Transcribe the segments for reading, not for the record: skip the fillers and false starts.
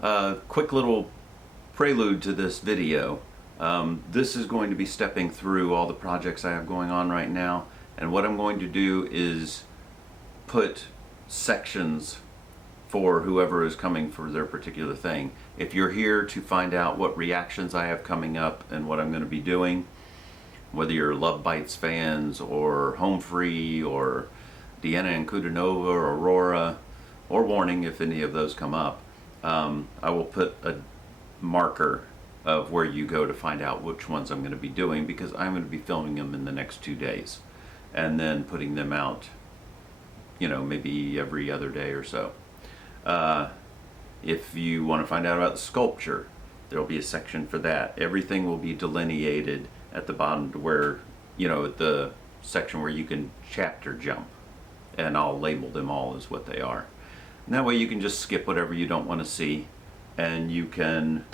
Quick little prelude to this video. This is going to be stepping through all the projects I have going on right now, and what I'm going to do is put sections for whoever is coming for their particular thing. If you're here to find out what reactions I have coming up and what I'm going to be doing, whether you're Love Bites fans or Home Free or Deanna and Kudanova or Aurora or Warning, if any of those come up, I will put a marker of where you go to find out which ones I'm going to be doing, because I'm going to be filming them in the next 2 days and then putting them out, maybe every other day or so. If you want to find out about the sculpture, there'll be a section for that. Everything will be delineated at the bottom to where, at the section where you can chapter jump, and I'll label them all as what they are. And that way you can just skip whatever you don't want to see, and you can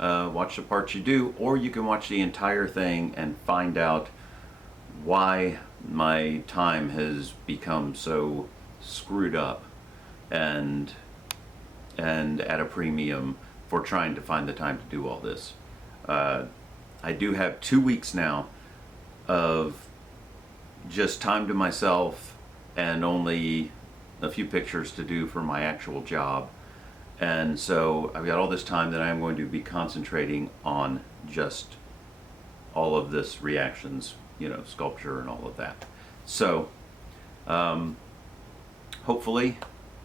watch the parts you do, or you can watch the entire thing and find out why my time has become so screwed up and at a premium for trying to find the time to do all this. I do have 2 weeks now of just time to myself and only a few pictures to do for my actual job. And so I've got all this time that I'm going to be concentrating on just all of this reactions, sculpture and all of that. So hopefully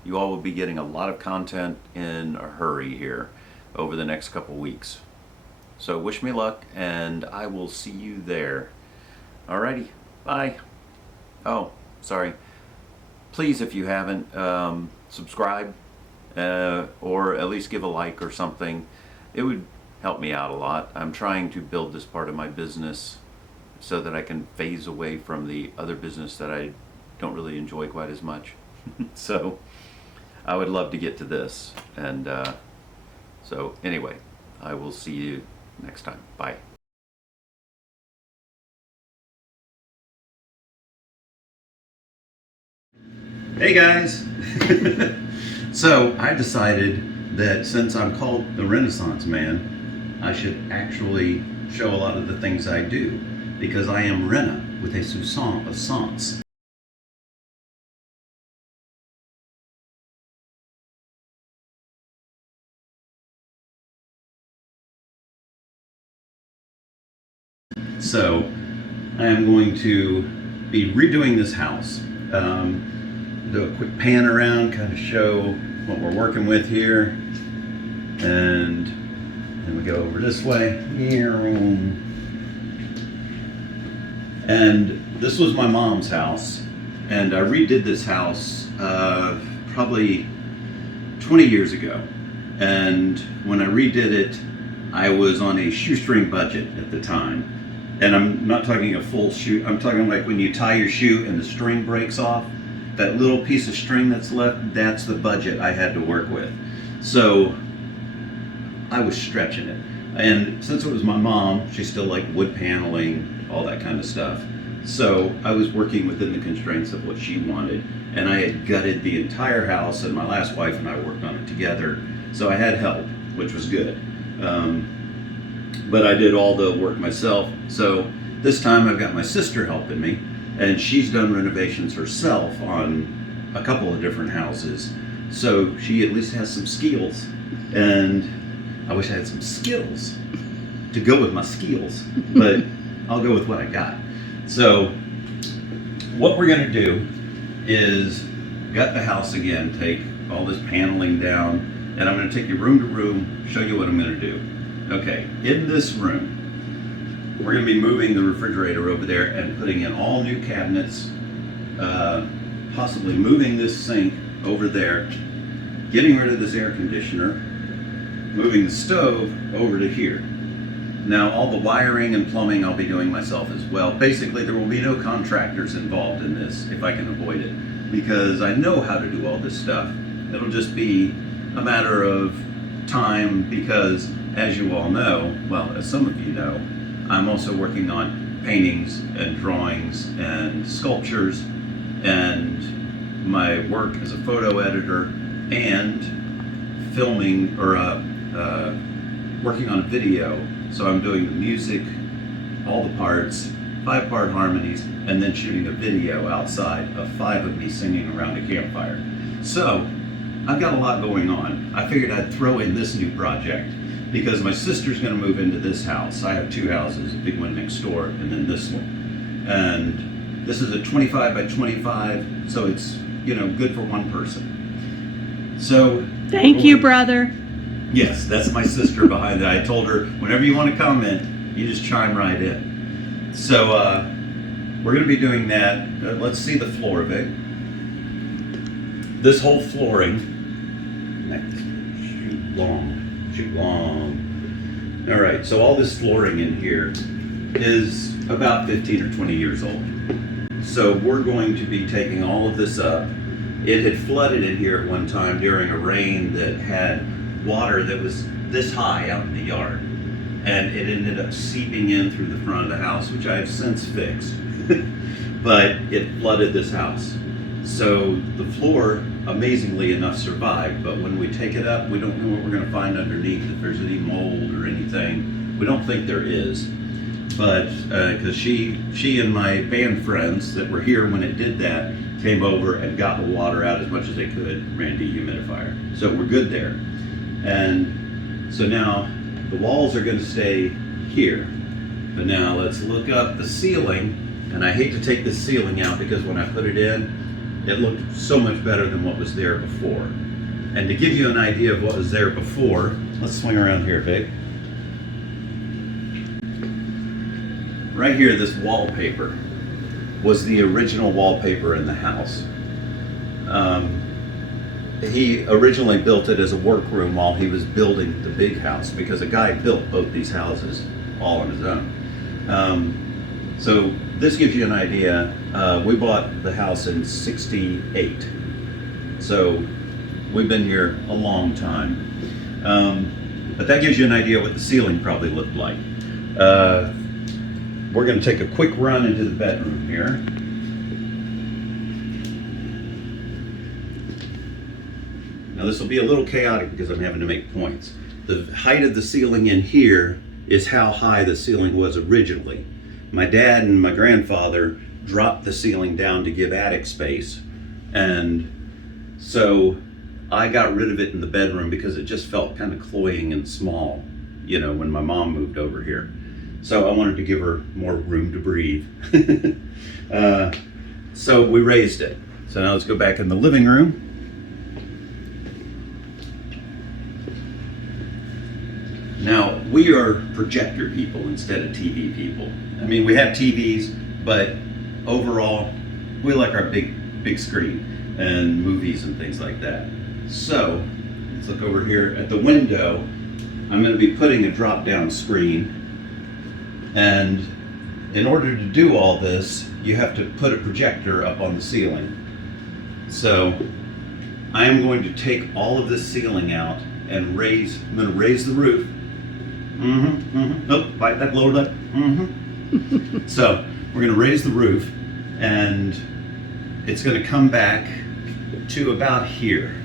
you all will be getting a lot of content in a hurry here over the next couple weeks. So wish me luck, and I will see you there. Alrighty, bye. Oh, sorry. Please, if you haven't, subscribe or at least give a like or something. It would help me out a lot. I'm trying to build this part of my business so that I can phase away from the other business that I don't really enjoy quite as much. So I would love to get to this. And so anyway, I will see you next time. Bye. Hey guys! So I decided that since I'm called the Renaissance Man, I should actually show a lot of the things I do, because I am Rena with a soupçon of sens. So I am going to be redoing this house. Do a quick pan around, kind of show what we're working with here, and then we go over this way. And this was my mom's house, and I redid this house probably 20 years ago. And when I redid it, I was on a shoestring budget at the time. And I'm not talking a full shoe, I'm talking like when you tie your shoe and the string breaks off, that little piece of string that's left, that's the budget I had to work with. So I was stretching it. And since it was my mom, she still liked wood paneling, all that kind of stuff. So I was working within the constraints of what she wanted. And I had gutted the entire house, and my last wife and I worked on it together. So I had help, which was good. But I did all the work myself. So this time I've got my sister helping me, and she's done renovations herself on a couple of different houses. So she at least has some skills, and I wish I had some skills to go with my skills, but I'll go with what I got. So what we're gonna do is gut the house again, take all this paneling down, and I'm gonna take you room to room, show you what I'm gonna do. Okay, in this room, we're going to be moving the refrigerator over there and putting in all new cabinets, possibly moving this sink over there, getting rid of this air conditioner, moving the stove over to here. Now, all the wiring and plumbing I'll be doing myself as well. Basically, there will be no contractors involved in this if I can avoid it, because I know how to do all this stuff. It'll just be a matter of time, because as you all know, well, as some of you know, I'm also working on paintings and drawings and sculptures and my work as a photo editor and filming or working on a video. So I'm doing the music, all the parts, 5-part harmonies, and then shooting a video outside of 5 of me singing around a campfire. So I've got a lot going on. I figured I'd throw in this new project because my sister's gonna move into this house. I have 2 houses, a big one next door and then this one. And this is a 25 by 25, so it's, you know, good for one person. So thank you, brother. Yes, that's my sister behind it. I told her, whenever you want to comment, you just chime right in. So we're going to be doing that. Let's see the floor of it. This whole flooring, shoot long. All right, so all this flooring in here is about 15 or 20 years old. So we're going to be taking all of this up. It had flooded in here at one time during a rain that had water that was this high out in the yard, and it ended up seeping in through the front of the house, which I have since fixed. But it flooded this house. So the floor, amazingly enough, survived, but when we take it up, we don't know what we're going to find underneath, if there's any mold or anything. We don't think there is, but because she and my band friends that were here when it did that came over and got the water out as much as they could, ran dehumidifier. So we're good there. And so now the walls are going to stay here. But now let's look up the ceiling. And I hate to take this ceiling out because when I put it in, it looked so much better than what was there before. And to give you an idea of what was there before, let's swing around here, babe. Right here, this wallpaper was the original wallpaper in the house. He originally built it as a workroom while he was building the big house, because a guy built both these houses all on his own. So this gives you an idea. We bought the house in '68. So we've been here a long time. But that gives you an idea what the ceiling probably looked like. We're going to take a quick run into the bedroom here. Now this will be a little chaotic because I'm having to make points. The height of the ceiling in here is how high the ceiling was originally. My dad and my grandfather dropped the ceiling down to give attic space, and so I got rid of it in the bedroom because it just felt kind of cloying and small, you know, when my mom moved over here. So I wanted to give her more room to breathe. So we raised it. So now let's go back in the living room. Now, we are projector people instead of TV people. I mean, we have TVs, but overall, we like our big screen and movies and things like that. So, let's look over here at the window. I'm going to be putting a drop-down screen. And in order to do all this, you have to put a projector up on the ceiling. So, I am going to take all of this ceiling out and I'm going to raise the roof. Oh, bite that lower lip. So we're going to raise the roof, and it's going to come back to about here.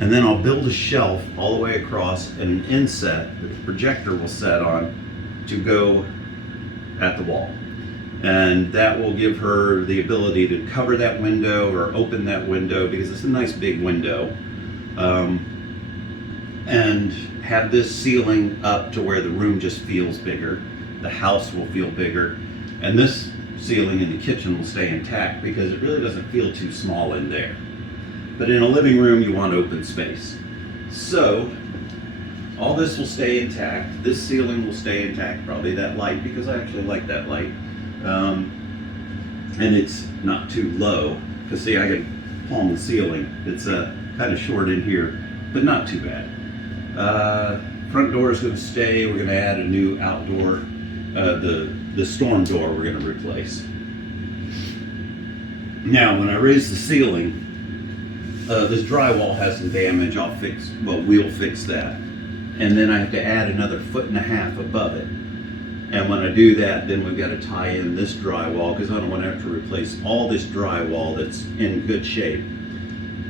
And then I'll build a shelf all the way across and an inset that the projector will set on to go at the wall. And that will give her the ability to cover that window or open that window, because it's a nice big window. And have this ceiling up to where the room just feels bigger. The house will feel bigger. And this ceiling in the kitchen will stay intact because it really doesn't feel too small in there. But in a living room, you want open space. So all this will stay intact. This ceiling will stay intact, probably that light, because I actually like that light. And it's not too low, because see, I can palm the ceiling. It's kind of short in here, but not too bad. Front door is going to stay. We're going to add a new outdoor, the storm door we're going to replace. Now, when I raise the ceiling, this drywall has some damage. We'll fix that. And then I have to add another 1.5 feet above it. And when I do that, then we've got to tie in this drywall, because I don't want to have to replace all this drywall that's in good shape.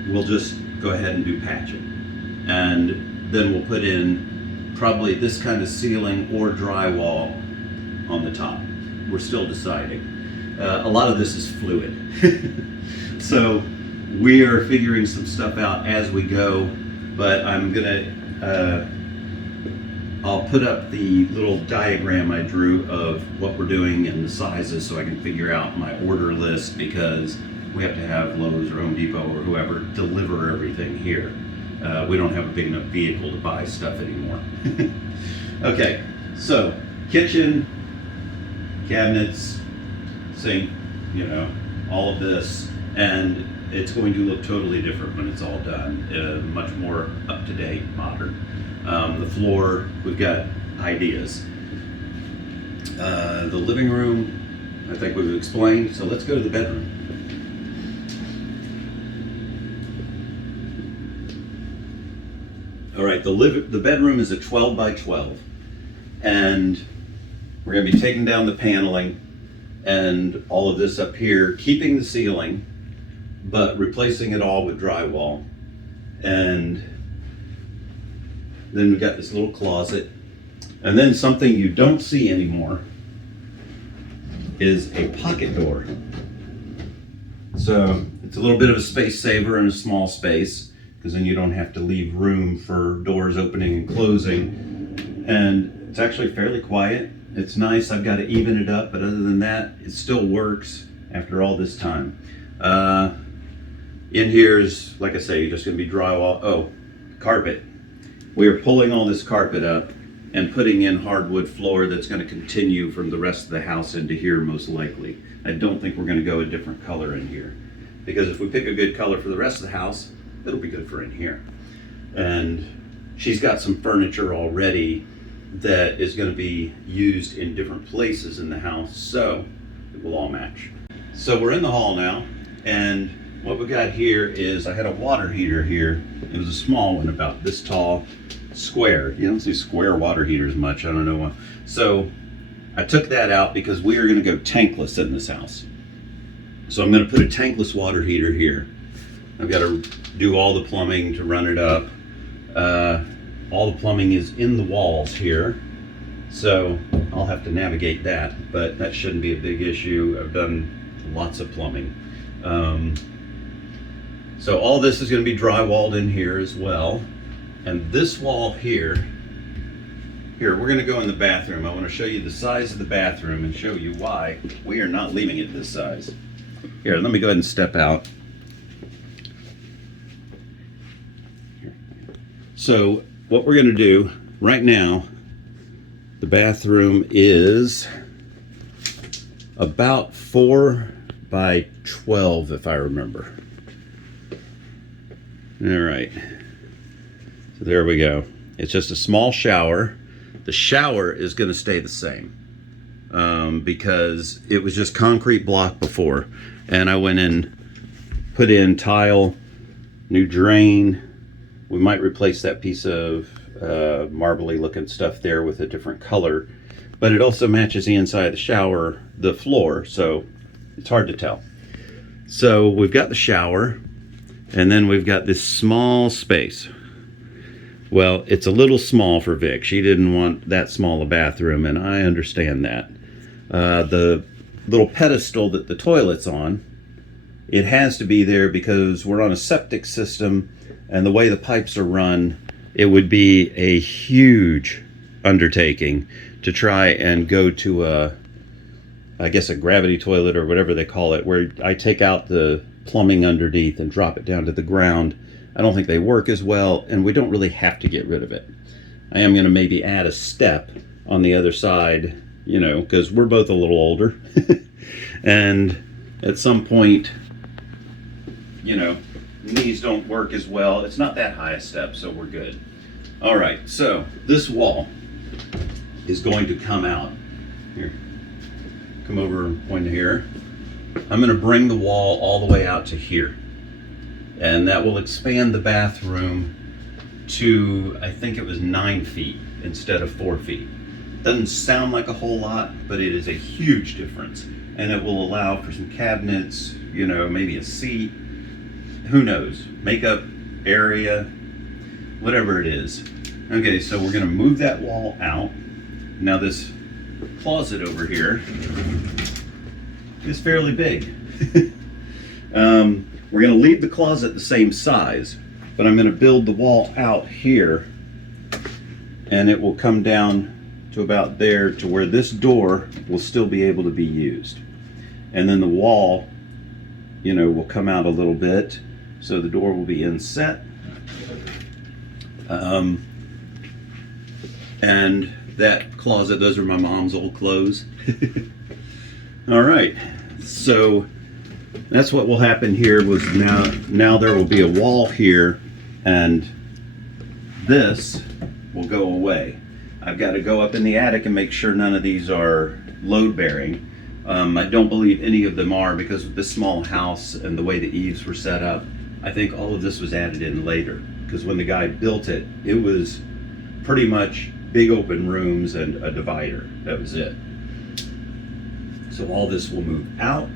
We'll just go ahead and do patching. and then we'll put in probably this kind of ceiling or drywall on the top. We're still deciding. A lot of this is fluid. So we are figuring some stuff out as we go, but I'm gonna, I'll put up the little diagram I drew of what we're doing and the sizes so I can figure out my order list, because we have to have Lowe's or Home Depot or whoever deliver everything here. We don't have a big enough vehicle to buy stuff anymore. Okay, so kitchen, cabinets, sink, you know, all of this, and it's going to look totally different when it's all done. Much more up-to-date, modern. The floor, we've got ideas. The living room, I think we've explained, so let's go to the bedroom. All right, the bedroom is a 12 by 12, and we're going to be taking down the paneling and all of this up here, keeping the ceiling, but replacing it all with drywall. And then we've got this little closet. And then something you don't see anymore is a pocket door. So it's a little bit of a space saver in a small space, because then you don't have to leave room for doors opening and closing. And it's actually fairly quiet. It's nice. I've got to even it up, but other than that, it still works after all this time. In here is, like I say, just going to be drywall. Oh, carpet. We are pulling all this carpet up and putting in hardwood floor that's going to continue from the rest of the house into here, most likely. I don't think we're going to go a different color in here, because if we pick a good color for the rest of the house, it'll be good for in here. And she's got some furniture already that is going to be used in different places in the house, so it will all match. So we're in the hall now, and what we got here is, I had a water heater here. It was a small one, about this tall, square. You don't see square water heaters much, I don't know why. So I took that out because we are going to go tankless in this house. So I'm going to put a tankless water heater here. I've got to do all the plumbing to run it up. All the plumbing is in the walls here, so I'll have to navigate that, but that shouldn't be a big issue. I've done lots of plumbing. So all this is going to be drywalled in here as well. And this wall here, we're going to go in the bathroom. I want to show you the size of the bathroom and show you why we are not leaving it this size. Here, let me go ahead and step out. So what we're going to do right now, the bathroom is about 4 by 12, if I remember. All right, so there we go. It's just a small shower. The shower is going to stay the same because it was just concrete block before, and I went in, put in tile, new drain. We might replace that piece of marbly looking stuff there with a different color, but it also matches the inside of the shower, the floor, so it's hard to tell. So we've got the shower, and then we've got this small space. Well, it's a little small for Vic. She didn't want that small a bathroom, and I understand that. The little pedestal that the toilet's on, it has to be there because we're on a septic system, and the way the pipes are run, it would be a huge undertaking to try and go to a, I guess, a gravity toilet or whatever they call it, where I take out the plumbing underneath and drop it down to the ground. I don't think they work as well, and we don't really have to get rid of it. I am going to maybe add a step on the other side, you know, because we're both a little older. And at some point, you know, knees don't work as well. It's not that high a step, so we're good. All right, so this wall is going to come out. Here, come over and point to here. I'm going to bring the wall all the way out to here. And that will expand the bathroom to, I think it was 9 feet instead of 4 feet. Doesn't sound like a whole lot, but it is a huge difference. And it will allow for some cabinets, you know, maybe a seat, who knows, makeup area. whatever it is. Okay, so we're gonna move that wall out. Now this closet over here is fairly big. We're gonna leave the closet the same size, but I'm gonna build the wall out here, and it will come down to about there, to where this door will still be able to be used. And then the wall, you know, will come out a little bit, so the door will be inset. And that closet, those are my mom's old clothes. All right, so that's what will happen here. Was now there will be a wall here, and this will go away. I've got to go up in the attic and make sure none of these are load bearing. I don't believe any of them are, because of this small house and the way the eaves were set up. I think all of this was added in later, because when the guy built it, it was pretty much big open rooms and a divider. That was it. So all this will move out.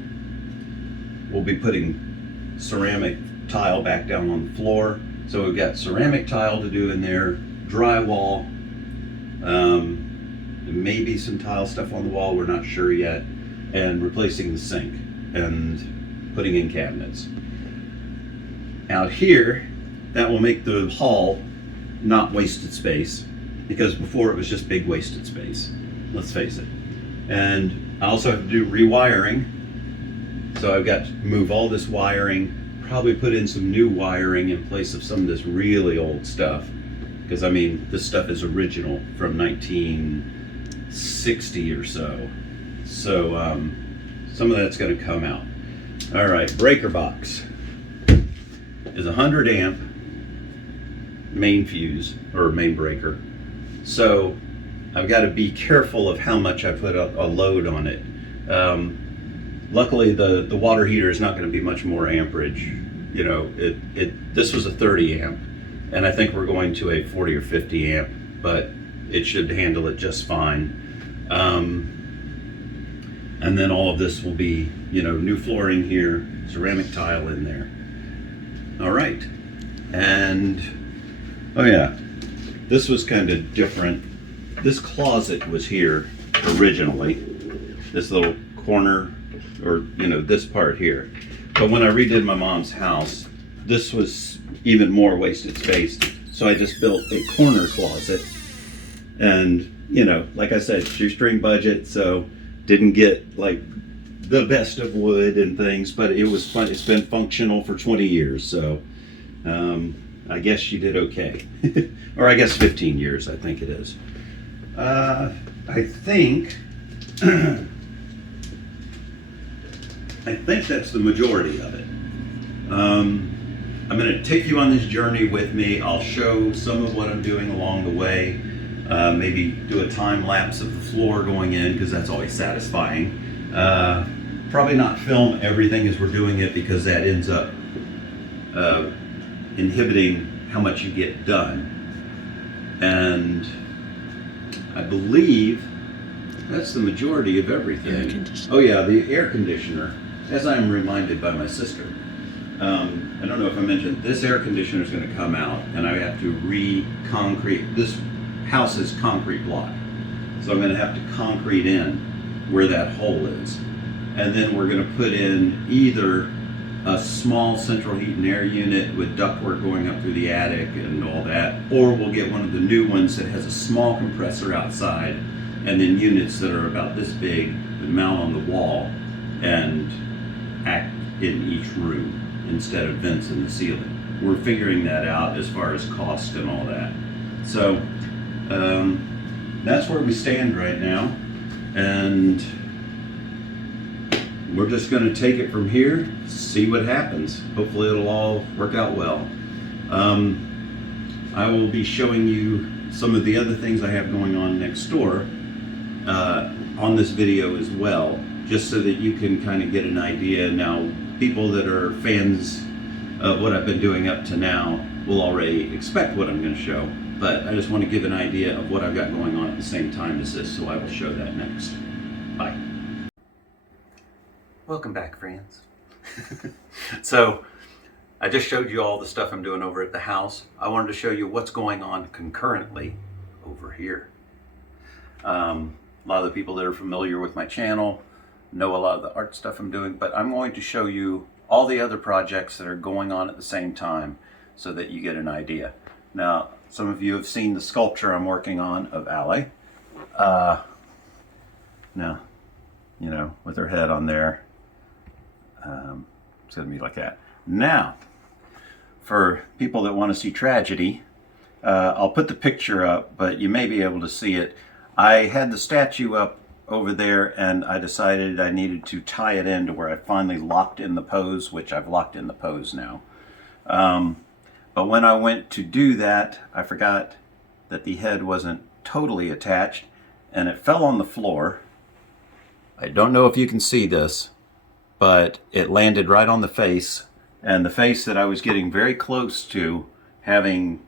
We'll be putting ceramic tile back down on the floor. So we've got ceramic tile to do in there, drywall, maybe some tile stuff on the wall, we're not sure yet, and replacing the sink and putting in cabinets. Out here, that will make the hall not wasted space, because before it was just big wasted space, let's face it. And I also have to do rewiring, so I've got to move all this wiring, probably put in some new wiring in place of some of this really old stuff, because I mean, this stuff is original from 1960 or so. So some of that's going to come out. All right, breaker box is 100 amp main fuse, or main breaker. So I've got to be careful of how much I put a load on it. Luckily, the water heater is not going to be much more amperage. You know, this was a 30 amp, and I think we're going to a 40 or 50 amp, but it should handle it just fine. And then all of this will be, you know, new flooring here, ceramic tile in there. All right, and oh yeah, this was kind of different. This closet was here originally, this little corner, or you know, this part here. But when I redid my mom's house, this was even more wasted space. So I just built a corner closet, and you know, like I said, shoestring budget, so didn't get like the best of wood and things, but it was fun. It's been functional for 20 years, so I guess she did okay. Or I guess 15 years, I think it is. I think I think that's the majority of it. I'm going to take you on this journey with me. I'll show some of what I'm doing along the way. Maybe do a time lapse of the floor going in, because that's always satisfying. Probably not film everything as we're doing it, because that ends up inhibiting how much you get done. And I believe that's the majority of everything. Oh yeah, the air conditioner, as I'm reminded by my sister. I don't know if I mentioned, this air conditioner is going to come out, and I have to re-concrete. This house is concrete block, so I'm going to have to concrete in where that hole is. And then we're going to put in either a small central heat and air unit with ductwork going up through the attic and all that, or we'll get one of the new ones that has a small compressor outside, and then units that are about this big that mount on the wall and act in each room instead of vents in the ceiling. We're figuring that out as far as cost and all that. So that's where we stand right now, and we're just going to take it from here, see what happens. Hopefully it'll all work out well. I will be showing you some of the other things I have going on next door on this video as well, just so that you can kind of get an idea. Now, people that are fans of what I've been doing up to now will already expect what I'm going to show, but I just want to give an idea of what I've got going on at the same time as this, so I will show that next. Bye. Welcome back, friends. So I just showed you all the stuff I'm doing over at the house. I wanted to show you what's going on concurrently over here. A lot of the people that are familiar with my channel know a lot of the art stuff I'm doing, but I'm going to show you all the other projects that are going on at the same time so that you get an idea. Now, some of you have seen the sculpture I'm working on of Ali. Now, you know, with her head on there. It's going to be like that. Now, for people that want to see tragedy, I'll put the picture up, but you may be able to see it. I had the statue up over there, and I decided I needed to tie it in to where I finally locked in the pose, which I've locked in the pose now. But when I went to do that, I forgot that the head wasn't totally attached, and it fell on the floor. I don't know if you can see this, but it landed right on the face, and the face that I was getting very close to having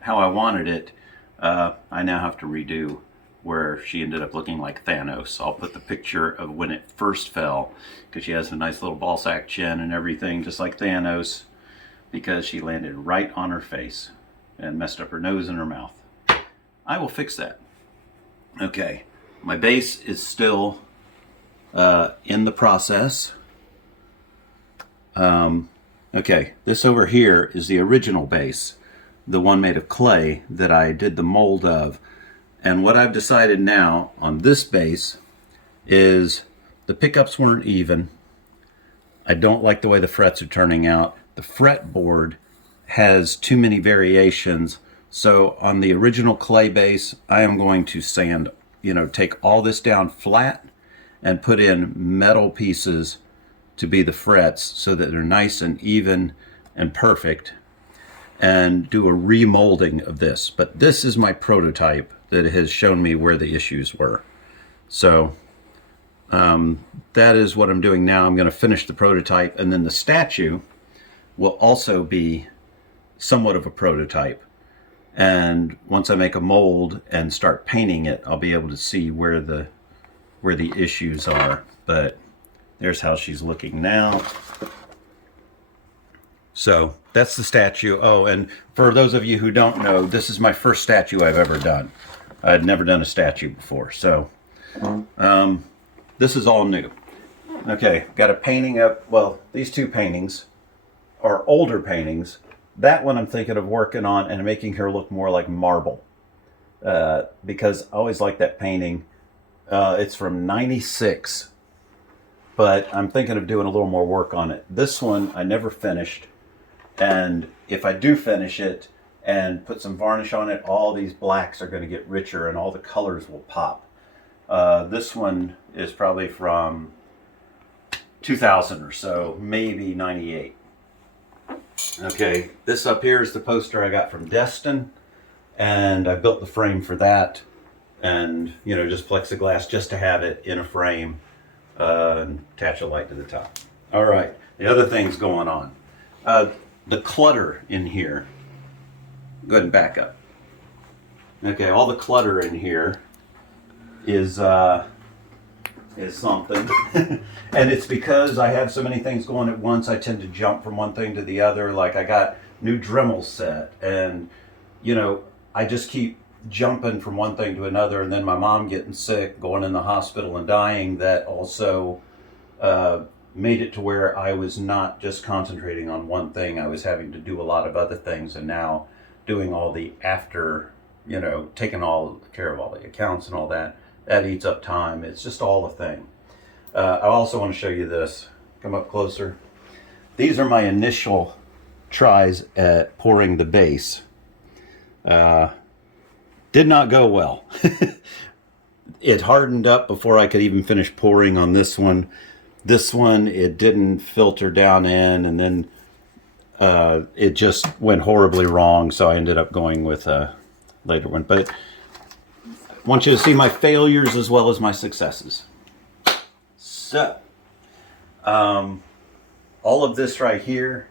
how I wanted it, I now have to redo, where she ended up looking like Thanos. I'll put the picture of when it first fell, because she has a nice little ball sack chin and everything, just like Thanos, because she landed right on her face and messed up her nose and her mouth. I will fix that. Okay, my base is still in the process. Okay, this over here is the original base, the one made of clay that I did the mold of. And what I've decided now on this base is the pickups weren't even. I don't like the way the frets are turning out. The fretboard has too many variations. So on the original clay base, I am going to sand, take all this down flat and put in metal pieces to be the frets so that they're nice and even and perfect, and do a remolding of this. But this is my prototype that has shown me where the issues were. So that is what I'm doing now. I'm going to finish the prototype, and then the statue will also be somewhat of a prototype. And once I make a mold and start painting it, I'll be able to see where the issues are. But there's how she's looking now. So that's the statue. Oh, and for those of you who don't know, this is my first statue I've ever done. I'd never done a statue before, so this is all new. Okay, got a painting up. Well, these two paintings are older paintings. That one I'm thinking of working on and making her look more like marble, because I always like that painting. It's from '96, but I'm thinking of doing a little more work on it. This one I never finished, and if I do finish it and put some varnish on it, all these blacks are going to get richer and all the colors will pop. This one is probably from 2000 or so, maybe 98. Okay, this up here is the poster I got from Destin, and I built the frame for that, and just plexiglass just to have it in a frame, and attach a light to the top. All right, the other things going on. The clutter in here. Go ahead and back up. Okay, all the clutter in here is something. And it's because I have so many things going at once, I tend to jump from one thing to the other. Like I got new Dremel set, and I just keep jumping from one thing to another, and then my mom getting sick, going in the hospital and dying, that also made it to where I was not just concentrating on one thing. I was having to do a lot of other things, and now doing all the after, taking all care of all the accounts and all that eats up time. It's just all a thing. I also want to show you this. Come up closer. These are my initial tries at pouring the base. Did not go well. It hardened up before I could even finish pouring on this one. This one, it didn't filter down in, and then it just went horribly wrong, so I ended up going with a later one. But I want you to see my failures as well as my successes. So, all of this right here,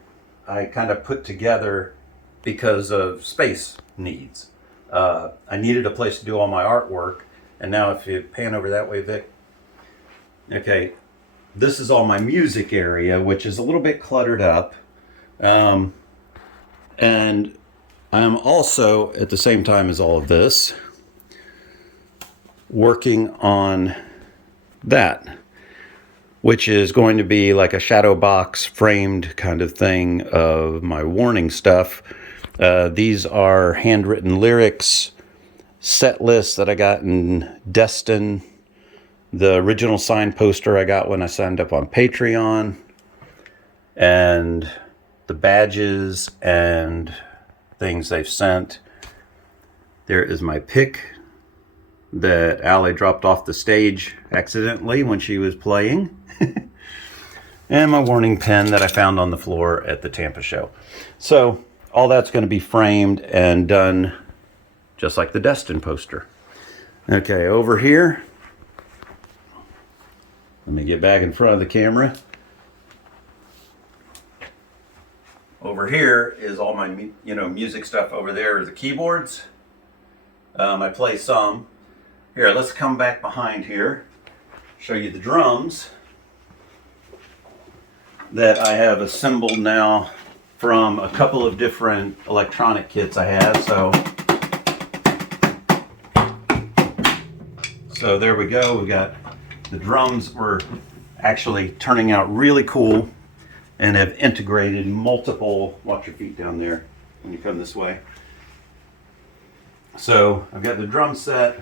I kind of put together because of space needs. I needed a place to do all my artwork, and now if you pan over that way, Vic. Okay, this is all my music area, which is a little bit cluttered up, And I'm also, at the same time as all of this, working on that, which is going to be like a shadow box framed kind of thing of my warning stuff. These are handwritten lyrics, set lists that I got in Destin, the original signed poster I got when I signed up on Patreon, and the badges and things they've sent. There is my pick that Allie dropped off the stage accidentally when she was playing. And my warning pen that I found on the floor at the Tampa show. So all that's going to be framed and done just like the Destin poster. Okay, over here, let me get back in front of the camera. Over here is all my music stuff. Over there are the keyboards. I play some. Here, let's come back behind here, show you the drums that I have assembled now from a couple of different electronic kits I have. So there we go. We got the drums were actually turning out really cool and have integrated multiple, watch your feet down there when you come this way. So I've got the drum set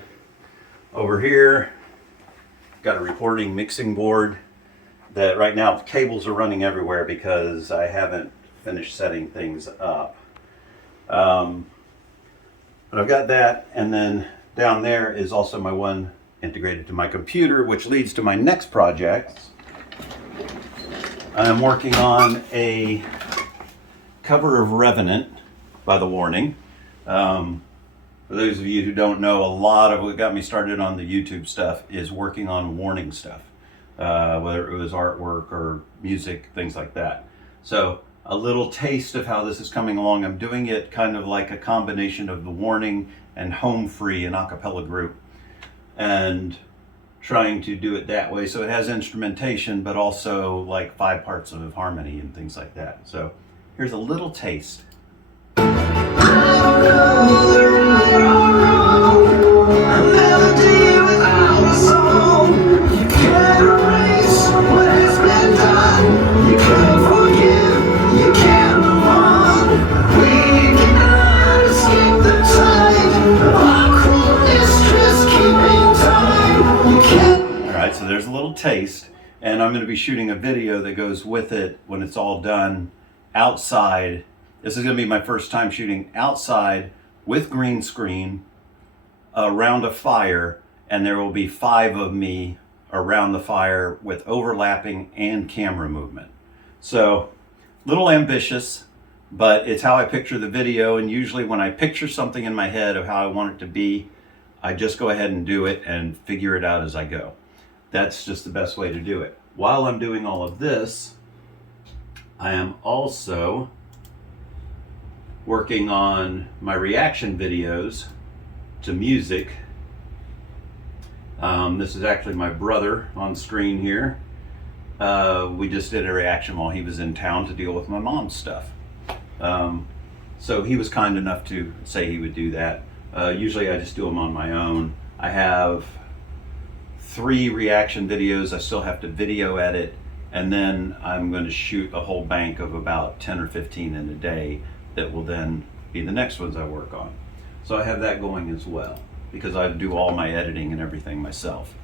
over here, got a recording mixing board that right now cables are running everywhere because I haven't finished setting things up. But I've got that, and then down there is also my one integrated to my computer, which leads to my next project. I'm working on a cover of Revenant by The Warning. For those of you who don't know, a lot of what got me started on the YouTube stuff is working on Warning stuff, whether it was artwork or music, things like that. So a little taste of how this is coming along. I'm doing it kind of like a combination of The Warning and Home Free, an a cappella group, and trying to do it that way. So it has instrumentation, but also like 5 parts of harmony and things like that. So here's a little taste. So there's a little taste, and I'm going to be shooting a video that goes with it when it's all done outside. This is going to be my first time shooting outside with green screen around a fire, and there will be 5 of me around the fire with overlapping and camera movement. So a little ambitious, but it's how I picture the video, and usually when I picture something in my head of how I want it to be, I just go ahead and do it and figure it out as I go. That's just the best way to do it. While I'm doing all of this, I am also working on my reaction videos to music. This is actually my brother on screen here. We just did a reaction while he was in town to deal with my mom's stuff. So he was kind enough to say he would do that. Usually I just do them on my own. I have 3 reaction videos I still have to video edit, and then I'm going to shoot a whole bank of about 10 or 15 in a day that will then be the next ones I work on. So I have that going as well because I do all my editing and everything myself.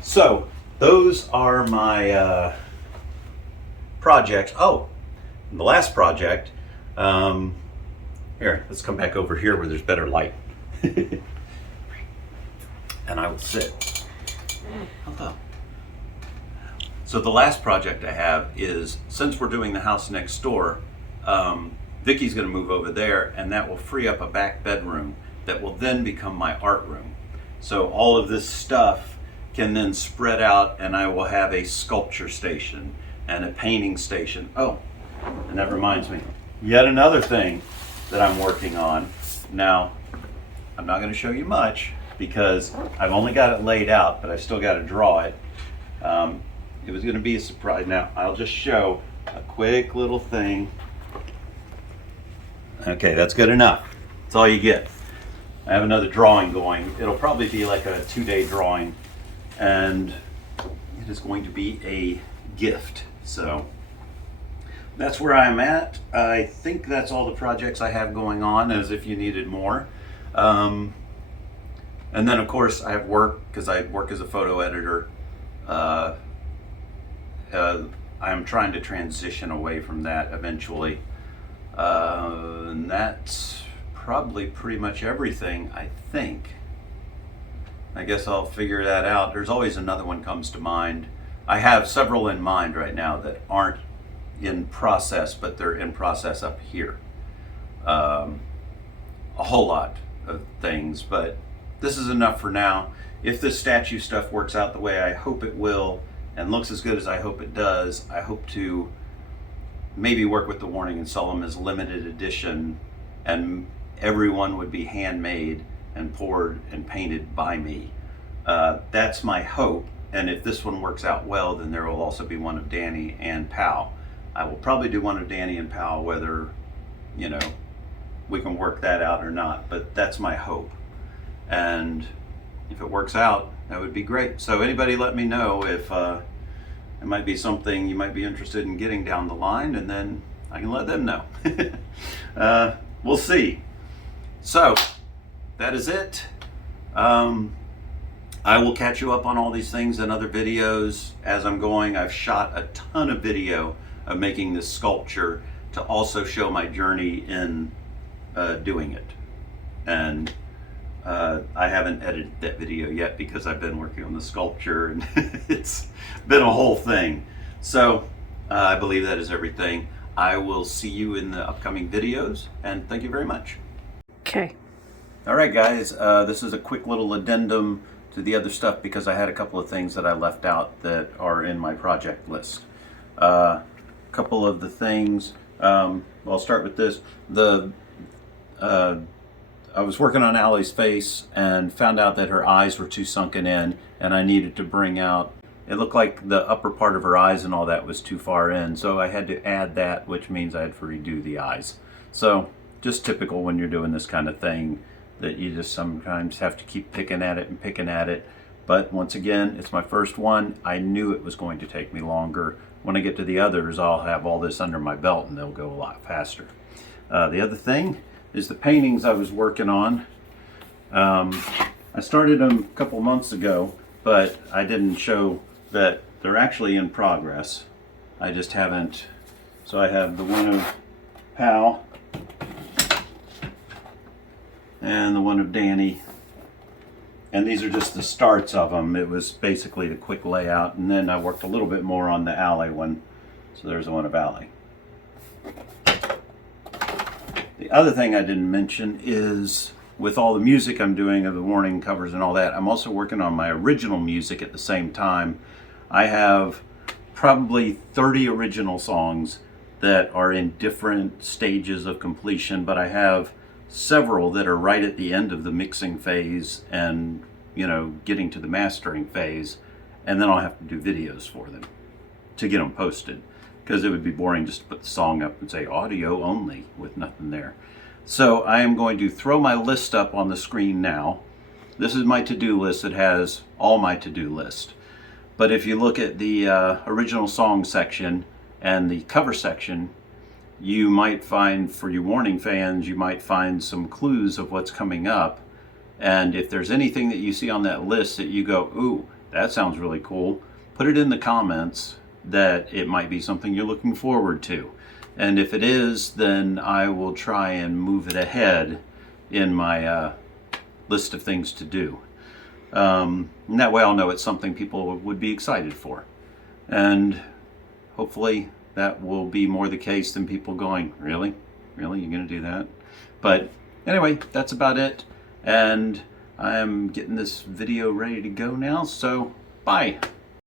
So those are my projects. Oh, the last project, here, let's come back over here where there's better light. And I will sit. Hello. So the last project I have is, since we're doing the house next door, Vicky's gonna move over there, and that will free up a back bedroom that will then become my art room. So all of this stuff can then spread out, and I will have a sculpture station and a painting station. Oh, and that reminds me, yet another thing that I'm working on. Now, I'm not gonna show you much, because I've only got it laid out, but I still got to draw it. It was going to be a surprise. Now, I'll just show, a quick little thing. Okay, that's good enough. That's all you get. I have another drawing going. It'll probably be like a 2-day drawing, and it is going to be a gift. So that's where I'm at. I think that's all the projects I have going on, as if you needed more. And then of course I have work, because I work as a photo editor. I'm trying to transition away from that eventually. And that's probably pretty much everything, I think. I guess I'll figure that out. There's always another one comes to mind. I have several in mind right now that aren't in process, but they're in process up here. A whole lot of things, but this is enough for now. If this statue stuff works out the way I hope it will, and looks as good as I hope it does, I hope to maybe work with the Warning and sell them as limited edition, and everyone would be handmade and poured and painted by me. That's my hope. And if this one works out well, then there will also be one of Danny and Pal. I will probably do one of Danny and Pal, whether, you know, we can work that out or not, but that's my hope. And if it works out, that would be great. So anybody let me know if it might be something you might be interested in getting down the line, and then I can let them know. We'll see. So that is it. I will catch you up on all these things in other videos as I'm going. I've shot a ton of video of making this sculpture to also show my journey in doing it. And I haven't edited that video yet because I've been working on the sculpture, and it's been a whole thing. So I believe that is everything. I will see you in the upcoming videos, and thank you very much. Okay. All right, guys, this is a quick little addendum to the other stuff because I had a couple of things that I left out that are in my project list. A couple of the things, I'll start with this. I was working on Allie's face and found out that her eyes were too sunken in, and I needed to bring out, it looked like the upper part of her eyes and all that was too far in, so I had to add that, which means I had to redo the eyes. So just typical when you're doing this kind of thing, that you just sometimes have to keep picking at it and picking at it. But once again, it's my first one. I knew it was going to take me longer. When I get to the others, I'll have all this under my belt and they'll go a lot faster. The other thing is the paintings I was working on. I started them a couple months ago, but I didn't show that they're actually in progress. I just haven't. So I have the one of Pal and the one of Danny, and these are just the starts of them. It was basically the quick layout, and then I worked a little bit more on the Alley one. So there's the one of Alley. The other thing I didn't mention is, with all the music I'm doing of the Warning covers and all that, I'm also working on my original music at the same time. I have probably 30 original songs that are in different stages of completion, but I have several that are right at the end of the mixing phase and, you know, getting to the mastering phase, and then I'll have to do videos for them to get them posted, because it would be boring just to put the song up and say audio only with nothing there. So I am going to throw my list up on the screen now. This is my to-do list. It has all my to-do list. But if you look at the original song section and the cover section, you might find, for you Warning fans, you might find some clues of what's coming up. And if there's anything that you see on that list that you go, ooh, that sounds really cool, put it in the comments that it might be something you're looking forward to. And if it is, then I will try and move it ahead in my list of things to do. And that way I'll know it's something people would be excited for. And hopefully that will be more the case than people going, really? Really? You're going to do that? But anyway, that's about it. And I am getting this video ready to go now, so bye.